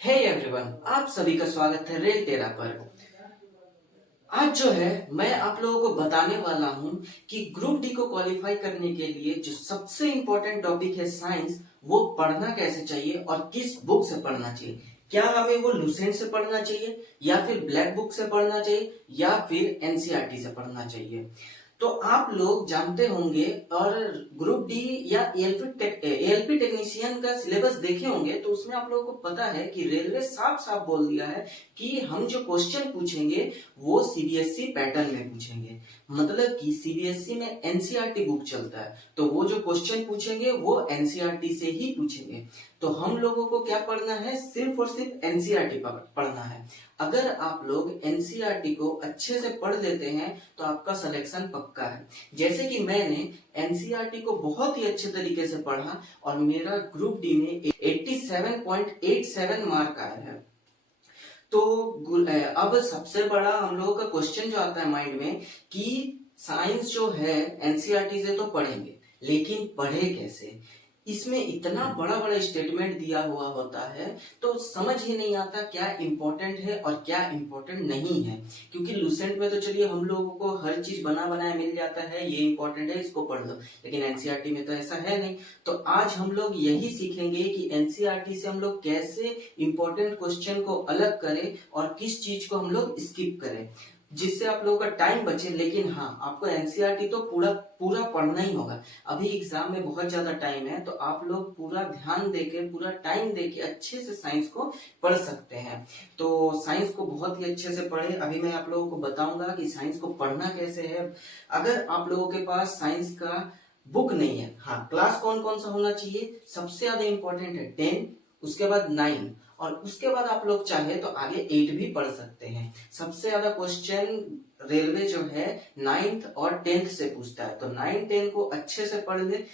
Hey everyone, आप सभी का स्वागत है रेल टेरा पर। आज जो है मैं आप लोगों को बताने वाला हूं कि ग्रुप डी को क्वालिफाई करने के लिए जो सबसे इम्पोर्टेंट टॉपिक है साइंस, वो पढ़ना कैसे चाहिए और किस बुक से पढ़ना चाहिए। क्या हमें वो लुसेंट से पढ़ना चाहिए या फिर ब्लैक बुक से पढ़ना चाहिए या फिर एनसीईआरटी से पढ़ना चाहिए। तो आप लोग जानते होंगे और ग्रुप डी या एएलपी टेक्नीशियन का सिलेबस देखे होंगे, तो उसमें आप लोगों को पता है कि रेलवे साफ साफ बोल दिया है कि हम जो क्वेश्चन पूछेंगे वो सीबीएसई पैटर्न में पूछेंगे। मतलब कि सीबीएसई में एनसीईआरटी बुक चलता है, तो वो जो क्वेश्चन पूछेंगे वो एनसीईआरटी से ही पूछेंगे। तो हम लोगों को क्या पढ़ना है, सिर्फ और सिर्फ एनसीईआरटी पढ़ना है। अगर आप लोग एनसीईआरटी को अच्छे से पढ़ लेते हैं तो आपका सिलेक्शन पक्का है। जैसे कि मैंने एनसीईआरटी को बहुत ही अच्छे तरीके से पढ़ा और मेरा ग्रुप डी में 87.87 मार्क आया है। तो अब सबसे बड़ा हम लोगों का क्वेश्चन जो आता है माइंड में कि साइंस जो है एनसीईआरटी से तो पढ़ेंगे, लेकिन पढ़े कैसे। इसमें इतना बड़ा बड़ा स्टेटमेंट दिया हुआ होता है तो समझ ही नहीं आता क्या इंपॉर्टेंट है और क्या इंपॉर्टेंट नहीं है। क्योंकि लुसेंट में तो चलिए हम लोगों को हर चीज बना बनाया मिल जाता है, ये इंपॉर्टेंट है इसको पढ़ लो, लेकिन एनसीईआरटी में तो ऐसा है नहीं। तो आज हम लोग यही सीखेंगे कि एनसीईआरटी से हम लोग कैसे इंपॉर्टेंट क्वेश्चन को अलग करें और किस चीज को हम लोग स्किप करें, जिससे आप लोगों का टाइम बचे। लेकिन हाँ, आपको एनसीईआरटी तो पूरा पूरा पढ़ना ही होगा। अभी एग्जाम में बहुत ज्यादा टाइम है, तो आप लोग पूरा ध्यान देके पूरा टाइम देके अच्छे से साइंस को पढ़ सकते हैं। तो साइंस को बहुत ही अच्छे से पढ़े। अभी मैं आप लोगों को बताऊंगा कि साइंस को पढ़ना कैसे है। अगर आप लोगों के पास साइंस का बुक नहीं है, हाँ, क्लास कौन कौन सा होना चाहिए, सबसे ज्यादा इंपॉर्टेंट है 10, उसके बाद 9 और उसके बाद आप लोग चाहे तो आगे 8 भी पढ़ सकते हैं। सबसे ज्यादा क्वेश्चन रेलवे जो है 9th और 10th से पूछता है, तो 9, 10 को अच्छे से पढ़ ले।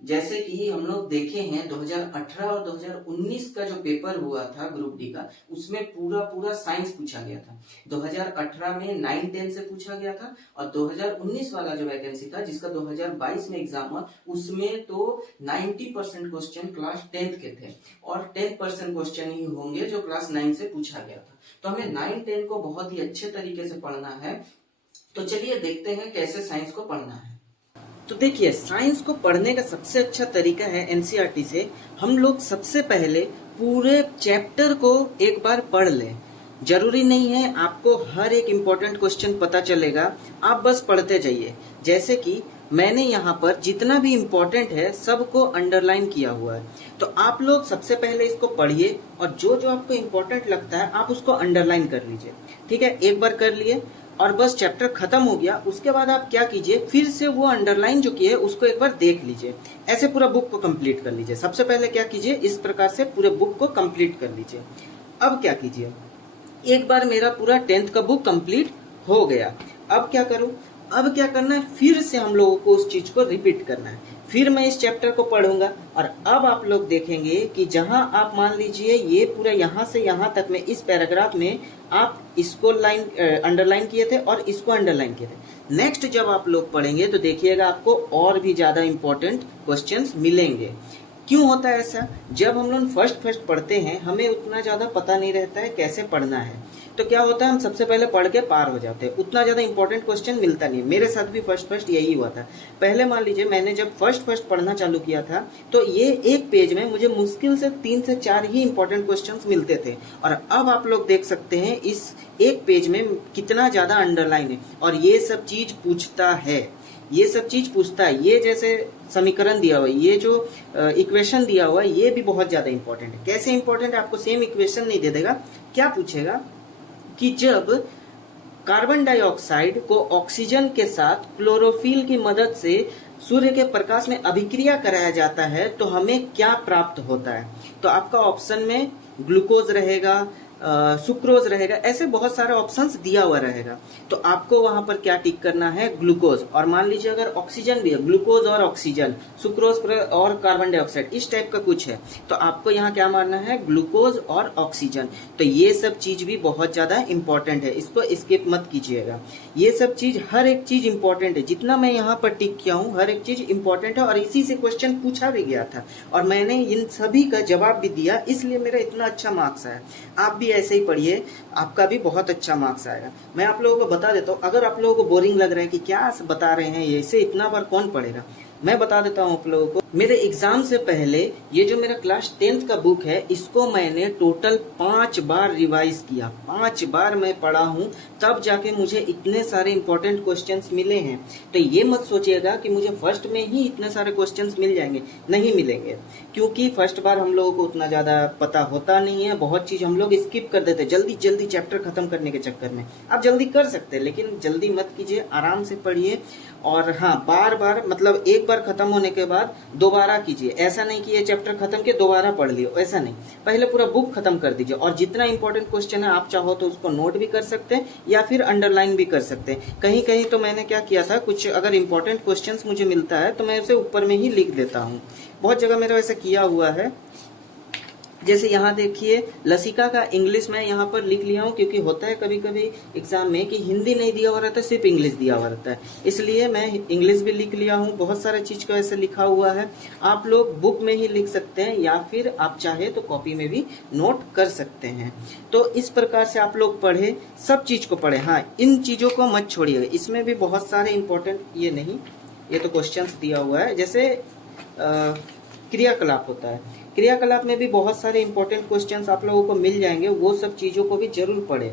जैसे कि हम लोग देखे हैं 2018 और 2019 का जो पेपर हुआ था ग्रुप डी का, उसमें पूरा पूरा साइंस पूछा गया था। 2018 में 9, 10 से पूछा गया था और 2019 वाला जो वैकेंसी था जिसका 2022 में एग्जाम हुआ, उसमें तो 90% क्वेश्चन क्लास 10th के थे और 10% क्वेश्चन ही होंगे जो क्लास 9 से पूछा गया था। तो हमें 9, 10 को बहुत ही अच्छे तरीके से पढ़ना है। तो चलिए देखते हैं कैसे साइंस को पढ़ना है। तो देखिए, साइंस को पढ़ने का सबसे अच्छा तरीका है एनसीईआरटी से। हम लोग सबसे पहले पूरे चैप्टर को एक बार पढ़ लें। जरूरी नहीं है आपको हर एक इम्पोर्टेंट क्वेश्चन पता चलेगा, आप बस पढ़ते जाइए। जैसे कि मैंने यहाँ पर जितना भी इम्पोर्टेंट है सबको अंडरलाइन किया हुआ है। तो आप लोग सबसे पहले इसको पढ़िए और जो जो आपको इम्पोर्टेंट लगता है आप उसको अंडरलाइन कर लीजिए। ठीक है, एक बार कर लिए और बस चैप्टर खत्म हो गया। उसके बाद आप क्या कीजिए, फिर से वो अंडरलाइन जो किए उसको एक बार देख लीजिए। ऐसे पूरा बुक को कंप्लीट कर लीजिए। सबसे पहले क्या कीजिए, इस प्रकार से पूरे बुक को कंप्लीट कर लीजिए। अब क्या कीजिए, एक बार मेरा पूरा 10th का बुक कंप्लीट हो गया। अब क्या करूं, अब क्या करना है, फिर से हम लोगों को उस चीज को रिपीट करना है। फिर मैं इस चैप्टर को पढ़ूंगा और अब आप लोग देखेंगे कि जहां आप मान लीजिए ये पूरा यहां से यहां तक में इस पैराग्राफ में आप इसको लाइन अंडरलाइन किए थे और इसको अंडरलाइन किए थे। नेक्स्ट जब आप लोग पढ़ेंगे तो देखिएगा आपको और भी ज्यादा इंपॉर्टेंट क्वेश्चंस मिलेंगे। क्यों होता है ऐसा, जब हम लोग फर्स्ट पढ़ते हैं हमें उतना ज्यादा पता नहीं रहता है कैसे पढ़ना है, तो क्या होता है हम सबसे पहले पढ़ के पार हो जाते हैं, उतना ज्यादा इंपॉर्टेंट क्वेश्चन मिलता नहीं। मेरे साथ भी फर्स्ट यही हुआ था। पहले मान लीजिए मैंने जब फर्स्ट पढ़ना चालू किया था तो ये एक पेज में मुझे मुश्किल से 3 से 4 ही इंपॉर्टेंट क्वेश्चंस मिलते थे और अब आप लोग देख सकते हैं इस एक पेज में कितना ज्यादा अंडरलाइन है और ये सब चीज पूछता है। ये सब चीज पूछता है, ये जैसे समीकरण दिया हुआ है, ये जो इक्वेशन दिया हुआ है, ये भी बहुत ज्यादा इंपॉर्टेंट है। कैसे इंपॉर्टेंट है, आपको सेम इक्वेशन नहीं दे देगा। क्या पूछेगा कि जब कार्बन डाइऑक्साइड को ऑक्सीजन के साथ क्लोरोफिल की मदद से सूर्य के प्रकाश में अभिक्रिया कराया जाता है तो हमें क्या प्राप्त होता है। तो आपका ऑप्शन में ग्लूकोज रहेगा, सुक्रोज रहेगा, ऐसे बहुत सारे ऑप्शंस दिया हुआ रहेगा। तो आपको वहां पर क्या टिक करना है, ग्लूकोज। और मान लीजिए अगर ऑक्सीजन भी है, ग्लूकोज और ऑक्सीजन, सुक्रोज और कार्बन डाइऑक्साइड, इस टाइप का कुछ है, तो आपको यहाँ क्या मारना है, ग्लूकोज और ऑक्सीजन। तो ये सब चीज भी बहुत ज्यादा इंपॉर्टेंट है, इसको स्किप मत कीजिएगा। ये सब चीज, हर एक चीज इंपॉर्टेंट है, जितना मैं यहाँ पर टिक किया हूँ हर एक चीज इंपॉर्टेंट है, और इसी से क्वेश्चन पूछा भी गया था और मैंने इन सभी का जवाब भी दिया, इसलिए मेरा इतना अच्छा मार्क्स आया। आप भी ऐसे ही पढ़िए, आपका भी बहुत अच्छा मार्क्स आएगा। मैं आप लोगों को बता देता हूँ, अगर आप लोगों को बोरिंग लग रहा है कि क्या बता रहे हैं, ये से इतना बार कौन पढ़ेगा, मैं बता देता हूँ आप लोगों को। मेरे एग्जाम से पहले ये जो मेरा क्लास 10th का बुक है, इसको मैंने टोटल 5 बार रिवाइज किया, 5 बार मैं पढ़ा हूँ, तब जाके मुझे इतने सारे इंपॉर्टेंट क्वेश्चंस मिले हैं। तो ये मत सोचिएगा कि मुझे फर्स्ट में ही इतने सारे क्वेश्चंस मिल जाएंगे, नहीं मिलेंगे, क्योंकि फर्स्ट बार हम लोगों को उतना ज्यादा पता होता नहीं है, बहुत चीज हम लोग स्किप कर देते जल्दी जल्दी चैप्टर खत्म करने के चक्कर में। आप जल्दी कर सकते हैं, लेकिन जल्दी मत कीजिए, आराम से पढ़िए। और हाँ, बार बार मतलब एक बार खत्म होने के बाद दोबारा कीजिए, ऐसा नहीं कि ये चैप्टर खत्म किए दोबारा पढ़ लियो, ऐसा नहीं, पहले पूरा बुक खत्म कर दीजिए। और जितना इंपॉर्टेंट क्वेश्चन है आप चाहो तो उसको नोट भी कर सकते हैं या फिर अंडरलाइन भी कर सकते हैं। कहीं कहीं तो मैंने क्या किया था, कुछ अगर इंपॉर्टेंट क्वेश्चंस मुझे मिलता है तो मैं उसे ऊपर में ही लिख देता हूँ, बहुत जगह मेरा वैसा किया हुआ है। जैसे यहाँ देखिए, लसिका का इंग्लिश मैं यहाँ पर लिख लिया हूँ, क्योंकि होता है कभी कभी एग्जाम में कि हिंदी नहीं दिया हुआ रहता है, सिर्फ इंग्लिश दिया हुआ रहता है, इसलिए मैं इंग्लिश भी लिख लिया हूँ। बहुत सारे चीज का ऐसे लिखा हुआ है, आप लोग बुक में ही लिख सकते हैं या फिर आप चाहे तो कॉपी में भी नोट कर सकते हैं। तो इस प्रकार से आप लोग पढ़े, सब चीज को पढ़े। हाँ, इन चीजों को मत छोड़िएगा, इसमें भी बहुत सारे इंपॉर्टेंट, ये नहीं, ये तो क्वेश्चन दिया हुआ है। जैसे क्रियाकलाप होता है, क्रियाकलाप में भी बहुत सारे इंपॉर्टेंट क्वेश्चंस आप लोगों को मिल जाएंगे, वो सब चीजों को भी जरूर पढ़ें।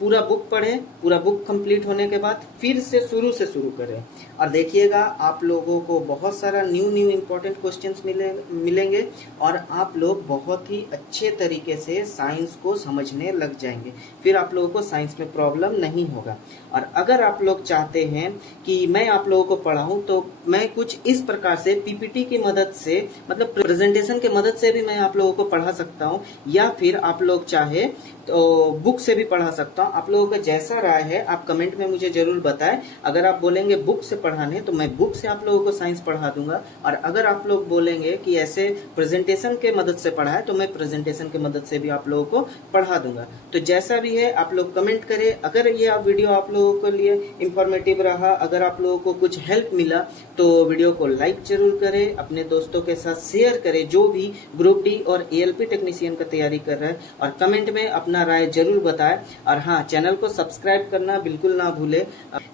पूरा बुक पढ़ें, पूरा बुक कंप्लीट होने के बाद फिर से शुरू करें, और देखिएगा आप लोगों को बहुत सारा न्यू इंपॉर्टेंट क्वेश्चंस मिलेंगे और आप लोग बहुत ही अच्छे तरीके से साइंस को समझने लग जाएंगे, फिर आप लोगों को साइंस में प्रॉब्लम नहीं होगा। और अगर आप लोग चाहते हैं कि मैं आप लोगों को पढ़ाऊं, तो मैं कुछ इस प्रकार से पीपीटी की मदद से, मतलब प्रेजेंटेशन की मदद से भी मैं आप लोगों को पढ़ा सकता हूं, या फिर आप लोग चाहे तो बुक से भी पढ़ा सकता हूं। आप लोगों का जैसा राय है आप कमेंट में मुझे जरूर बताएं। अगर आप बोलेंगे बुक से पढ़ाने, तो मैं बुक से आप लोगों को साइंस पढ़ा दूंगा, और अगर आप लोग बोलेंगे कि ऐसे प्रेजेंटेशन के मदद से पढ़ाए, तो मैं प्रेजेंटेशन के मदद से भी आप लोगों को पढ़ा दूंगा। तो जैसा भी है आप लोग कमेंट करें। अगर ये वीडियो आप लोगों के लिए इंफॉर्मेटिव रहा, अगर आप लोगों को कुछ हेल्प मिला, तो वीडियो को लाइक जरूर करें, अपने दोस्तों के साथ शेयर करें जो भी ग्रुप डी और एएलपी टेक्नीशियन का तैयारी कर रहा है, और कमेंट में अपना राय जरूर बताएं। और हाँ, चैनल को सब्सक्राइब करना बिल्कुल ना भूले।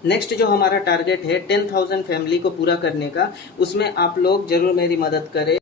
नेक्स्ट जो हमारा टारगेट है 10,000 फैमिली को पूरा करने का, उसमें आप लोग जरूर मेरी मदद करें।